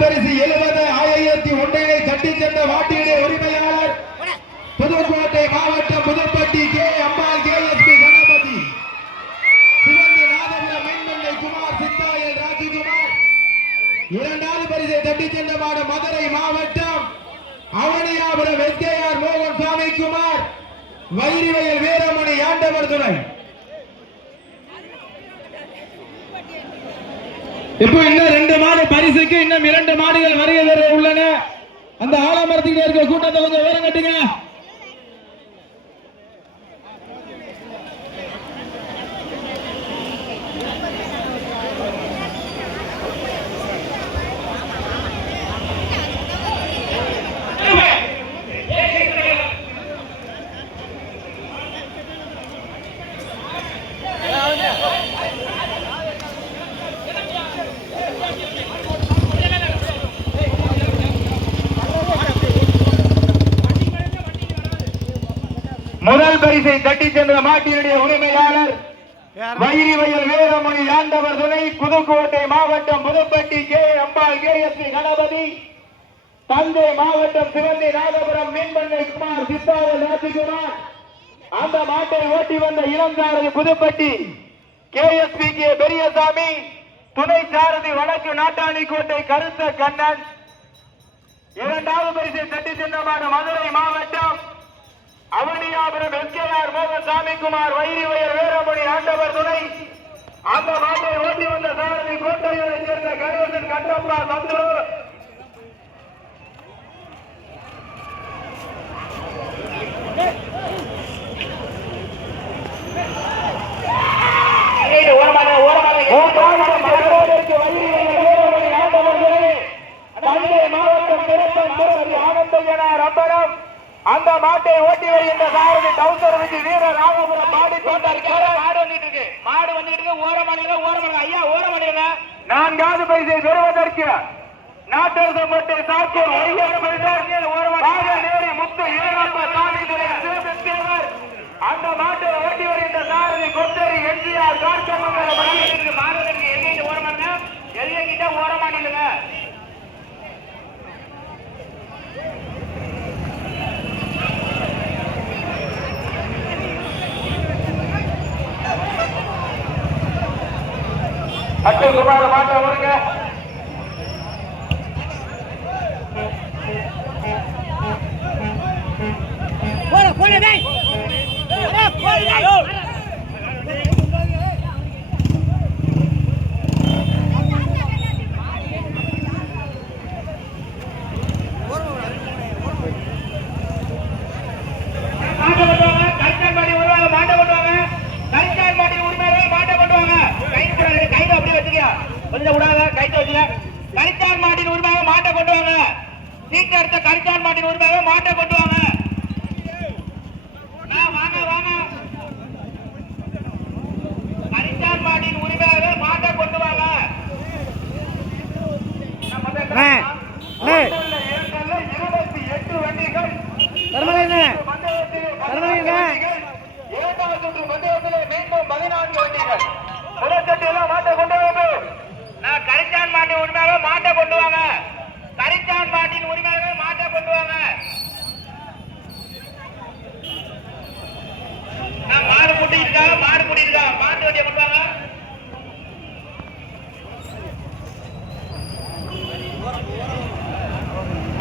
பரிசு 70,001 கட்டி சென்ற வாட்டியுடைய உரிமையாளர் புதுக்கோட்டை மாவட்டம் புதுப்பட்டி கே அம்பாள் கேஎஸ்பி கணபதி சிவந்தி நாதபுரம் மீன்மண்ணை குமார் சித்தாயல் ராஜகுமார். இரண்டாவது பரிசை தட்டி சென்ற மாடு மதுரை மாவட்டம் அவனியாபுரம் எஸ்கேஆர் மோகன் சாமி குமார் வைரிவயல் வீரமணி ஆண்டவர் துணை. இப்போ இன்னும் 2 மாடு பரிசுக்கு இன்னும் 2 மாடுகள் வருகை உள்ளன. அந்த ஆலமரத்துக்கு இருக்க கூட்டத்தை கொஞ்சம் வேற கட்டுங்க. முதல் பரிசை தட்டி சென்ற மாட்டினுடைய உரிமையாளர் வைரிவயல் வீரமணி ஆண்டவர் துணை புதுக்கோட்டை மாவட்டம் புதுப்பட்டி கே அம்பாள் கேஎஸ்பி கணபதி தஞ்சை மாவட்டம் சிவந்தி நாதபுரம் மீன்பண்ணை குமார் சித்தாவல் ராஜகுமார். அந்த மாட்டை ஓட்டி வந்த இளம் சாரதி புதுப்பட்டி கேஎஸ்பி கே பெரியசாமி துணை சாரதி வடக்கு நாட்டாணி கோட்டை கருத்த கண்ணன். இரண்டாவது பரிசை தட்டி சென்ற மதுரை மாவட்டம் அவனியாபுரம் எஸ்கேஆர் மோகன் சாமி குமார் வைரிவயல் வீரமணி ஆண்டவர் துணை. அந்த மாட்டை ஓட்டி வந்த சாரதி கோட்டையை சேர்ந்த கணேசன் கட்டப்பா சந்துரு. அந்த மாட்டை ஓட்டி வருகின்ற சாரதி டவுசர் வச்சு வீர ராமபுரம் மாடு வந்துட்டு ஓரமணிங்க ஐயா ஓரமணிங்க. 4வது பரிசை பெறுவதற்கு நாட்டரசு மட்டை சாக்கூர் நேரி முத்து இரண்டாம் சாமி சிவசக்தியவர். அந்த மாட்டை ஓட்டி வருகின்ற சாரதி கொத்தரி எம்ஜிஆர் கார்கமங்கலம் மாடுவதற்கு எல்லைக்கு ஓரமாங்க எல்லைக்கிட்ட ஓரமானிலுங்க. அட்டல் குமார மாட்ட வருங்க. கொஞ்சம் விடாத கைத்து வச்சுங்க. கரிச்சான் மாட்டின் உரிமையாக மாட்டை கொண்டு வாங்க. சீட்டு எடுத்த கரிச்சான் மாட்டின் உரிமையாக மாட்டை கொண்டு வாங்க. வாங்க வாங்க. கரிச்சான் மாட்டின் உரிமையாக மாட்டை கொண்டு வாங்க. 28 வண்டிகள் இரண்டாவது சுற்று மண்டபத்திலே மீண்டும் 14 வண்டிகள் முதற்கட்டியெல்லாம் மாட்டை கொண்டு வாங்க. நான் கரிச்சான் மாட்டின் உரிமையாக மாட்டை கொண்டு வாங்க. கரிச்சான் மாட்டின் உரிமையாக மாட்டை கொண்டு வாங்க. நான் மாடு கூட்டிட்டு